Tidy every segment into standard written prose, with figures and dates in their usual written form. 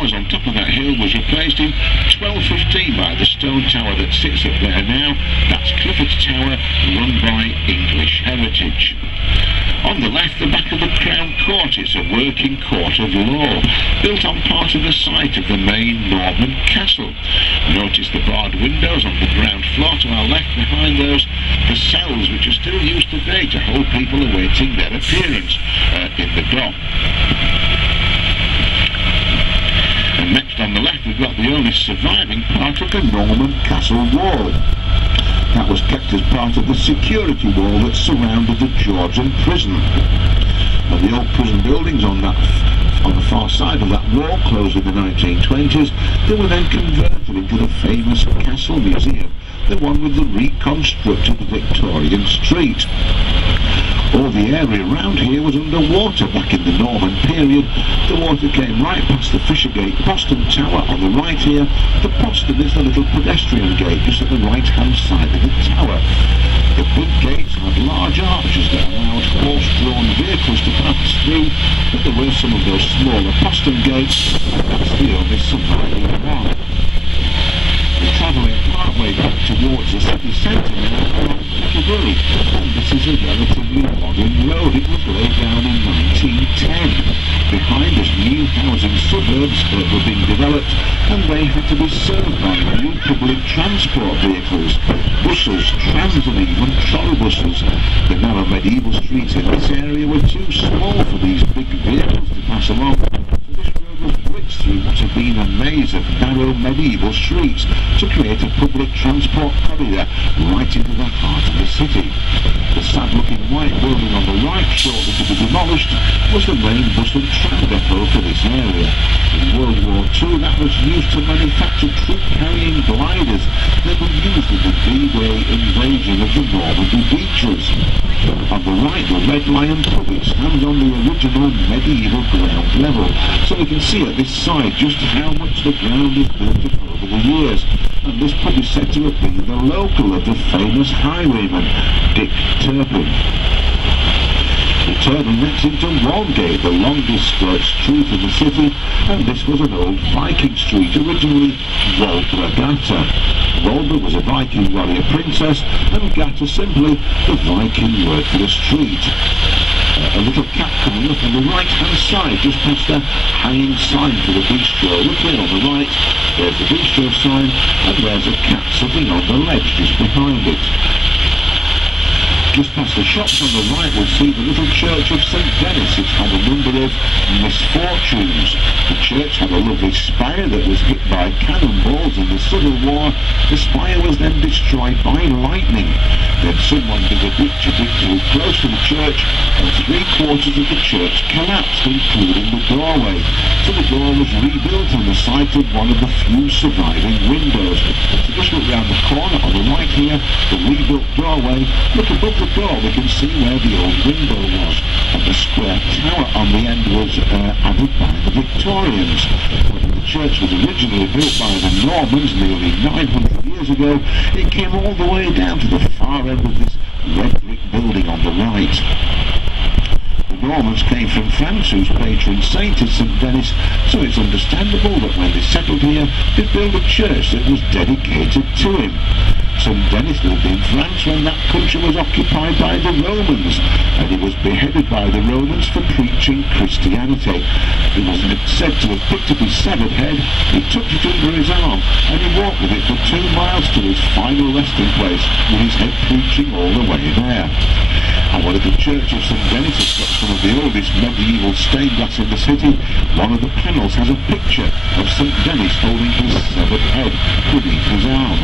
towers on top of that hill was replaced in 1215 by the stone tower that sits up there now. That's Clifford's Tower, run by English Heritage. On the left, the back of the Crown Court. It's a working court of law, built on part of the site of the main Norman castle. Notice the barred windows on the ground floor to our left. Behind those, the cells, which are still used today to hold people awaiting their appearance in the dock. And next on the left, we've got the only surviving part of the Norman castle wall. That was kept as part of the security wall that surrounded the Georgian prison. And the old prison buildings on the far side of that wall closed in the 1920s. They were then converted into the famous Castle Museum, the one with the reconstructed Victorian street. All the area around here was underwater back in the Norman period. The water came right past the Fishergate Postern Tower on the right here. The postern is the little pedestrian gate just at the right-hand side of the tower. The big gates had large arches that allowed horse-drawn vehicles to pass through, but there were some of those smaller postern gates, and that's the only surviving one. We're travelling partway back towards the city centre now along Piccadilly, and this is a relatively modern road. It was laid down in 1910. Behind us, new housing suburbs that were being developed, and they had to be served by new public transport vehicles, buses, trams and even trolleybuses. The narrow medieval streets in this area were too small for these big vehicles to pass along. So this road was blitzed through what had been a maze of narrow medieval streets to create a public transport corridor right into the heart of the city. The sad-looking white building on the right, shortly to be demolished, was the main bus and tram depot for this area. In World War II, that was used to manufacture troop-carrying gliders that were used in the D-Day invasion of the Normandy beaches. On the right, the Red Lion pub, it stands on the original medieval ground level, so we can see at this side just how much the ground is built up over the years. And this pub is said to have been the local of the famous highwayman, Dick Turpin. Turning next into Walgate, the longest street in the city, and this was an old Viking street, originally Walbragata. Walbra was a Viking warrior princess, and Gata simply the Viking word for the street. A little cat coming up on the right-hand side, just past the hanging sign for the bistro. Look there on the right, there's the bistro sign, and there's a cat sitting on the ledge just behind it. Just past the shops on the right, we'll see the little church of St. Denis. It's had a number of misfortunes. The church had a lovely spire that was hit by cannonballs in the Civil War. The spire was then destroyed by lightning. Then someone dug a ditch a bit too close to the church, and 3/4 of the church collapsed, including the doorway. So the door was rebuilt on the site of one of the few surviving windows. So just look round the corner on the right here, the rebuilt doorway. Look above the door, we can see where the old window was, and the square tower on the end was added by the Victorians. When the church was originally built by the Normans nearly 900 years ago, it came all the way down to the far end of this red brick building on the right. The Normans came from France, whose patron saint is St. Denis, so it's understandable that when they settled here, they built a church that was dedicated to him. St. Denis lived in France when that country was occupied by the Romans, and he was beheaded by the Romans for preaching Christianity. He was said to have picked up his severed head, he tucked it under his arm, and he walked with it for 2 miles to his final resting place, with his head preaching all the way there. And while the church of St. Denis has got some of the oldest medieval stained glass in the city, one of the panels has a picture of St. Denis holding his severed head beneath his arm.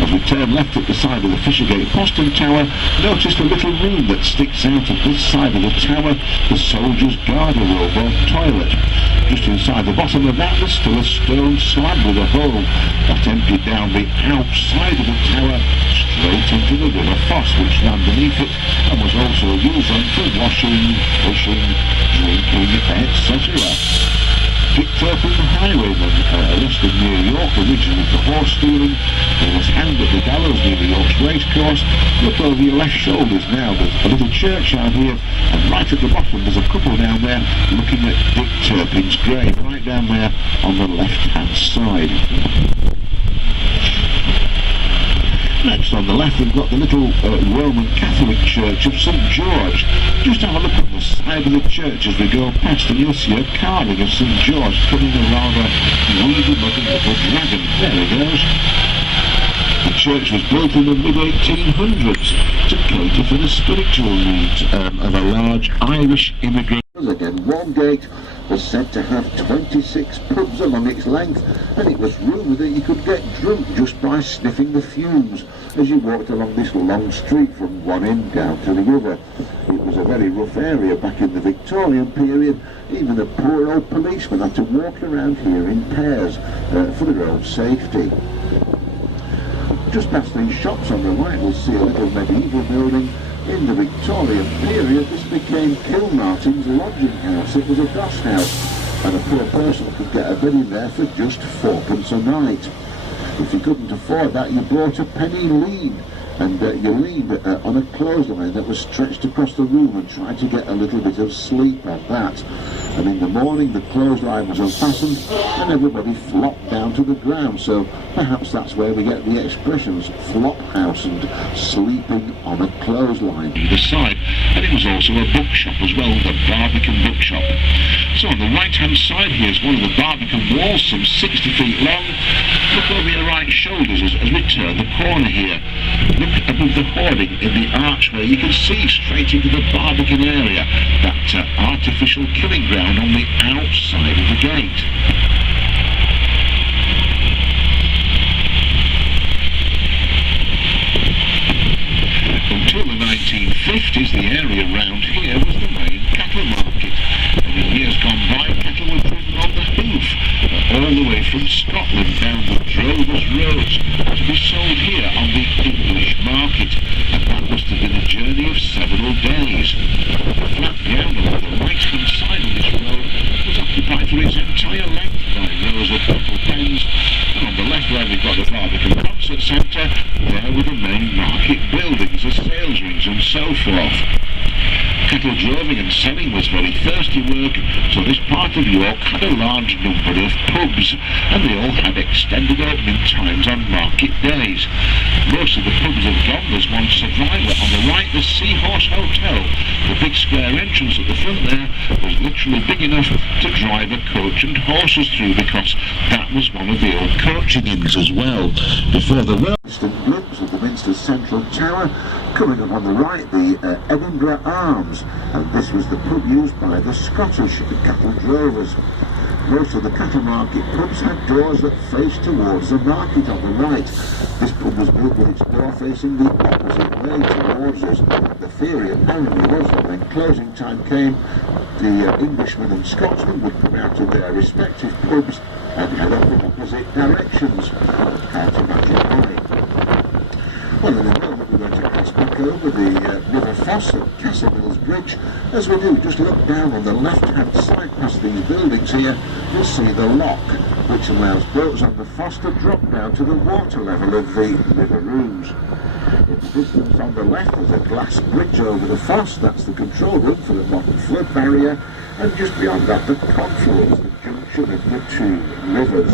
As we turn left at the side of the Fishergate Postern Tower, notice the little room that sticks out at this side of the tower, the soldier's garderobe or toilet. Just inside the bottom of that, there's still a stone slab with a hole that emptied down the outside of the tower straight into the River Foss, which ran beneath it and was also used for washing, fishing, drinking, etc. Dick Turpin, the highwayman, arrested near York originally for horse stealing. He was hanged at the gallows near the York's racecourse, look over your left shoulders now. There's a little churchyard here, and right at the bottom there's a couple down there looking at Dick Turpin's grave, right down there on the left-hand side. Next on the left we've got the little Roman Catholic Church of St George. Just have a look at the side of the church as we go past, and you'll see a carving of St George coming a rather weedy looking little dragon. There he goes. The church was built in the mid-1800s to cater for the spiritual needs of a large Irish immigrant. Again, one gate was said to have 26 pubs along its length, and it was rumoured that you could get drunk just by sniffing the fumes as you walked along this long street from one end down to the other. It was a very rough area back in the Victorian period. Even the poor old policemen had to walk around here in pairs for their own safety. Just past these shops on the right we'll see a little medieval building. In the Victorian period this became Kilmartin's lodging house. It was a doss house, and a poor person could get a bed in there for just 4p a night. If you couldn't afford that, you bought a penny lean, and you leaned on a clothesline that was stretched across the room and tried to get a little bit of sleep on that. And in the morning the clothesline was unfastened and everybody flopped down to the ground, so perhaps that's where we get the expressions flop house and sleeping on a clothesline. The side, and it was also a bookshop as well, the Barbican bookshop. So on the right hand side here is one of the Barbican walls, some 60 feet long. Look over your right shoulders as we turn the corner here. Look above the hoarding in the archway. You can see straight into the Barbican area, that artificial killing ground on the outside of the gate. Until the 1950s, the area round here was the main cattle market, and in years gone by cattle were driven on the hoof all the way from Scotland down the Drovers Roads to be sold here on the English market, and that must have been a journey of several days. The flat ground along the right-hand side of this road was occupied for its entire length by rows of cattle pens, and on the left where we've got the Barbican Concert Centre, there were the main market buildings, the sales rings and so forth. Cattle droving and selling was very thirsty work, so this part of York had a large number of pubs, and they all had extended opening times on market days. Most of the pubs have gone. There's one survivor. On the right, the Seahorse Hotel. The big square entrance at the front there was literally big enough to drive a coach and horses through, because that was one of the old coaching inns as well. Before the distant glimpse of the Minster's central tower, coming up on the right, the Edinburgh Arms, and this was the pub used by the Scottish cattle drovers. Most of the cattle market pubs had doors that faced towards the market on the right. This pub was built with its door facing the opposite way towards us. The theory apparently was that when closing time came, the Englishmen and Scotsmen would come out of their respective pubs and head off in opposite directions. Hard to imagine why. Well, in a moment we're going to pass back over the River Foss at Castle Mills Bridge. As we do, just look down on the left-hand side past these buildings here, you'll see the lock, which allows boats on the Foss to drop down to the water level of the River Ouse. In the distance on the left there's a glass bridge over the Foss. That's the control room for the modern flood barrier, and just beyond that the confluence, the junction of the two rivers.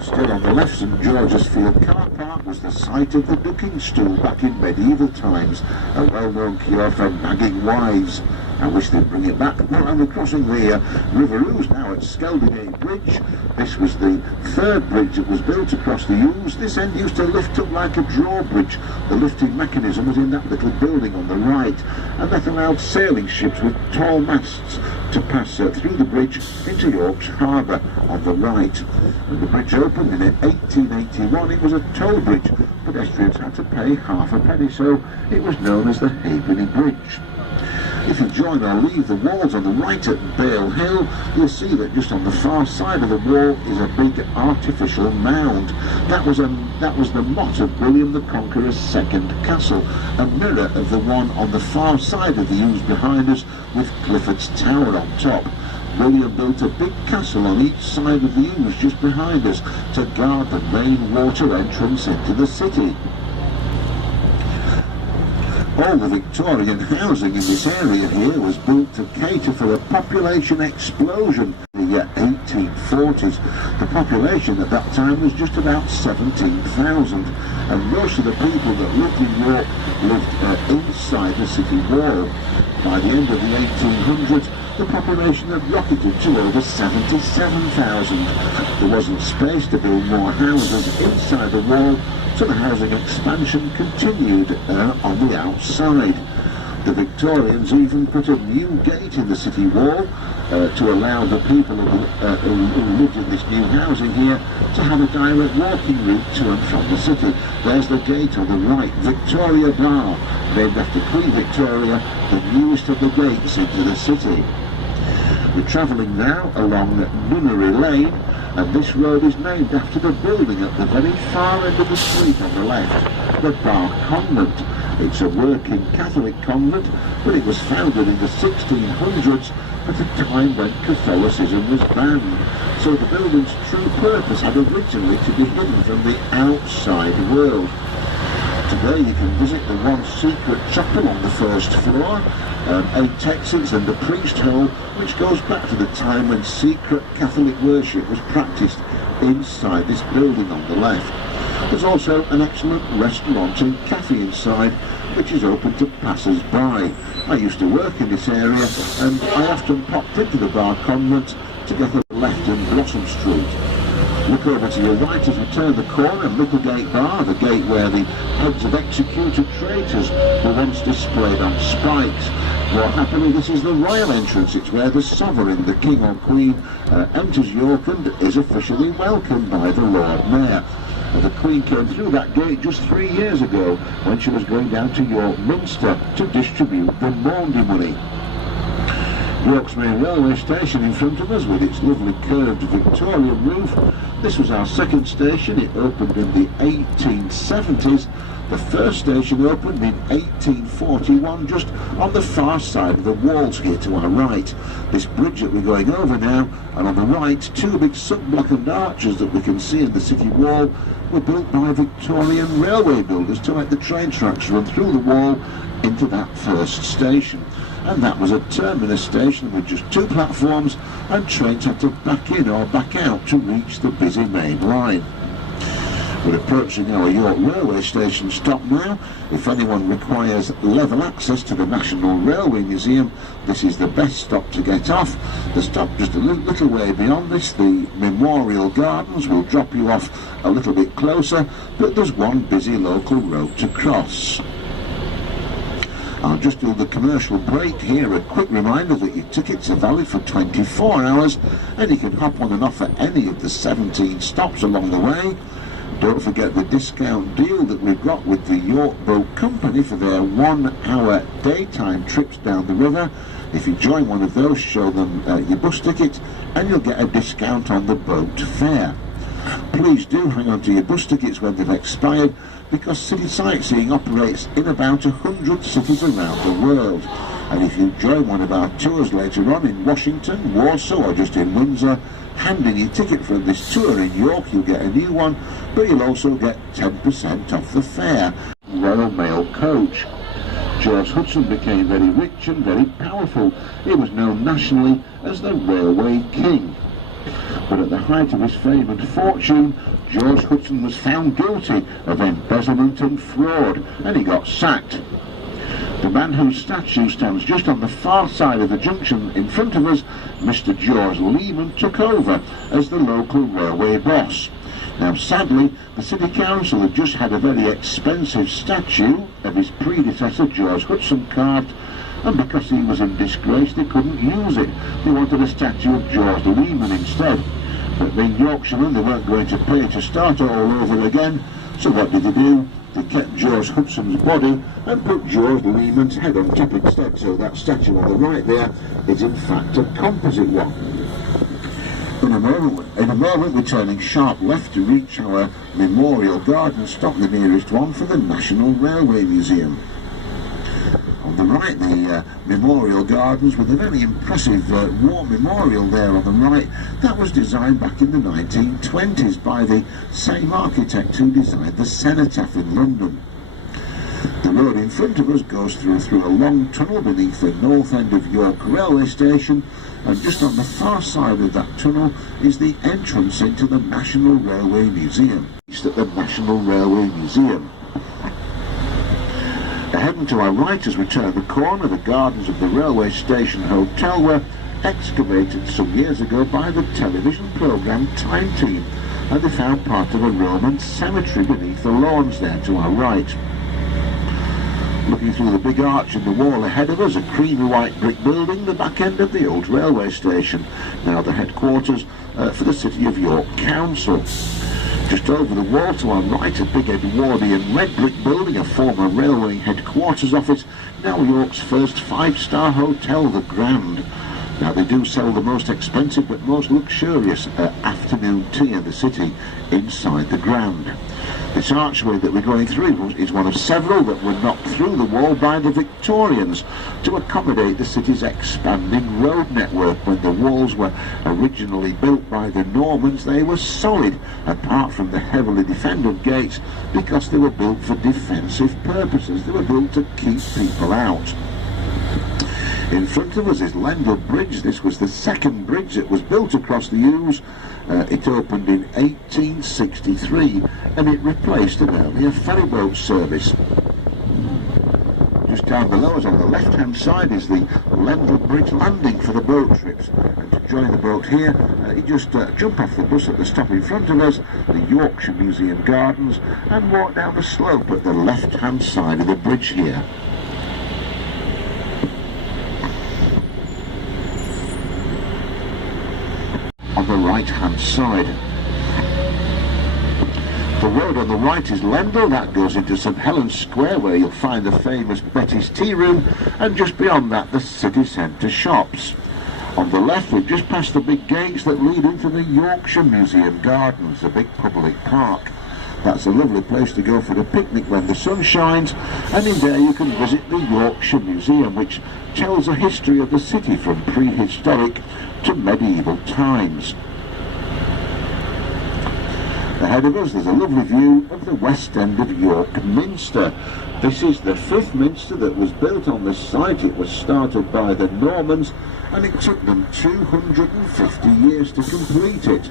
Still on the left, St George's Field car park was the site of the ducking stool back in medieval times, a well-known cure for nagging wives. I wish they'd bring it back. Well, and we're crossing the River Ouse now at Skeldingate Bridge. This was the third bridge that was built across the Ouse. This end used to lift up like a drawbridge. The lifting mechanism was in that little building on the right, and that allowed sailing ships with tall masts to pass through the bridge into York's Harbour on the right. When the bridge opened in 1881, it was a toll bridge. Pedestrians had to pay half a penny, so it was known as the Halfpenny Bridge. If you join or leave the walls on the right at Bale Hill, you'll see that just on the far side of the wall is a big artificial mound. That was the motte of William the Conqueror's second castle, a mirror of the one on the far side of the Ouse behind us with Clifford's Tower on top. William built a big castle on each side of the Ouse just behind us to guard the main water entrance into the city. All the Victorian housing in this area here was built to cater for a population explosion in the 1840s. The population at that time was just about 17,000, and most of the people that lived in York lived inside the city wall. By the end of the 1800s, the population had rocketed to over 77,000. There wasn't space to build more houses inside the wall, so the housing expansion continued on the outside. The Victorians even put a new gate in the city wall to allow the people who lived in this new housing here to have a direct walking route to and from the city. There's the gate on the right, Victoria Bar, named after Queen Victoria, the newest of the gates into the city. We're travelling now along Nunnery Lane, and this road is named after the building at the very far end of the street on the left, the Bar Convent. It's a working Catholic convent, but it was founded in the 1600s at a time when Catholicism was banned. So the building's true purpose had originally to be hidden from the outside world. Today you can visit the one secret chapel on the first floor, 8 exits and a priest hole, which goes back to the time when secret Catholic worship was practiced inside this building on the left. There's also an excellent restaurant and cafe inside, which is open to passers-by. I used to work in this area, and I often popped into the Bar Convent to get a left in Blossom Street. Look over to your right as you turn the corner, Micklegate Bar, the gate where the heads of executed traitors were once displayed on spikes. More happily, this is the royal entrance. It's where the sovereign, the king or queen, enters York and is officially welcomed by the Lord Mayor. The Queen came through that gate just 3 years ago when she was going down to York Minster to distribute the Maundy money. York's main railway station in front of us with its lovely curved Victorian roof. This was our second station. It opened in the 1870s. The first station opened in 1841, just on the far side of the walls here to our right. This bridge that we're going over now, and on the right, 2 big sub-blackened arches that we can see in the city wall were built by Victorian railway builders to let the train tracks run through the wall into that first station. And that was a terminus station with just 2 platforms, and trains had to back in or back out to reach the busy main line. We're approaching our York Railway Station stop now. If anyone requires level access to the National Railway Museum, this is the best stop to get off. The stop just a little way beyond this, the Memorial Gardens, will drop you off a little bit closer, but there's one busy local road to cross. I'll just do the commercial break here. A quick reminder that your tickets are valid for 24 hours and you can hop on and off at any of the 17 stops along the way. Don't forget the discount deal that we've got with the York Boat Company for their 1-hour daytime trips down the river. If you join one of those, show them your bus ticket and you'll get a discount on the boat fare. Please do hang on to your bus tickets when they've expired, because City Sightseeing operates in about 100 cities around the world. And if you join one of our tours later on in Washington, Warsaw or just in Windsor, hand in your ticket from this tour in York, you'll get a new one, but you'll also get 10% off the fare. Royal Mail Coach. George Hudson became very rich and very powerful. He was known nationally as the Railway King. But at the height of his fame and fortune, George Hudson was found guilty of embezzlement and fraud, and he got sacked. The man whose statue stands just on the far side of the junction in front of us, Mr. George Lehman, took over as the local railway boss. Now sadly, the City Council had just had a very expensive statue of his predecessor George Hudson carved, and because he was in disgrace they couldn't use it. They wanted a statue of George Lehman instead. But being Yorkshiremen, they weren't going to pay to start all over again, so what did they do? They kept George Hudson's body and put George Lehman's head on top instead, so that statue on the right there is in fact a composite one. In a moment we're turning sharp left to reach our Memorial Garden stop, the nearest one for the National Railway Museum. On the right, the Memorial Gardens with a very impressive war memorial there on the right. That was designed back in the 1920s by the same architect who designed the Cenotaph in London. The road in front front of us goes through a long tunnel beneath the north end of York railway station, and just on the far side of that tunnel is the entrance into the National Railway Museum. It's at the National Railway Museum. Ahead and to our right as we turn the corner, the gardens of the railway station hotel were excavated some years ago by the television programme Time Team, and they found part of a Roman cemetery beneath the lawns there to our right. Looking through the big arch in the wall ahead of us, a creamy white brick building, the back end of the old railway station, now the headquarters for the City of York Council. Just over the wall to our right, a big Edwardian red brick building, a former railway headquarters office, now York's first five-star hotel, the Grand. Now they do sell the most expensive but most luxurious afternoon tea in the city inside the Grand. This archway that we're going through is one of several that were knocked through the wall by the Victorians to accommodate the city's expanding road network. When the walls were originally built by the Normans, they were solid, apart from the heavily defended gates, because they were built for defensive purposes. They were built to keep people out. In front of us is Lendal Bridge. This was the second bridge that was built across the Ouse. It opened in 1863 and it replaced an earlier ferryboat service. Just down below us on the left hand side is the Lendal Bridge landing for the boat trips. And to join the boat here, you just jump off the bus at the stop in front of us, the Yorkshire Museum Gardens, and walk down the slope at the left hand side of the bridge here. On the right hand side, the road on the right is Lendal. That goes into St Helens Square, where you'll find the famous Betty's Tea Room, and just beyond that the city centre shops. On the left we've just passed the big gates that lead into the Yorkshire Museum Gardens, a big public park. That's a lovely place to go for a picnic when the sun shines, and in there you can visit the Yorkshire Museum, which tells the history of the city from prehistoric to medieval times. Ahead of us there's a lovely view of the west end of York Minster. This is the fifth minster that was built on this site. It was started by the Normans and it took them 250 years to complete it.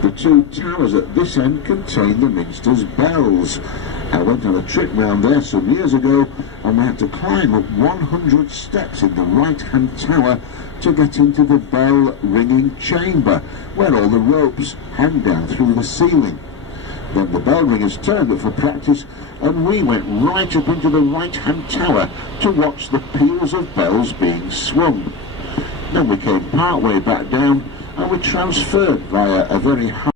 The two towers at this end contain the minster's bells. I went on a trip round there some years ago and we had to climb up 100 steps in the right hand tower to get into the bell ringing chamber, where all the ropes hang down through the ceiling. Then the bell ringers turned up for practice and we went right up into the right hand tower to watch the peals of bells being swung. Then we came part way back down and we transferred via a very high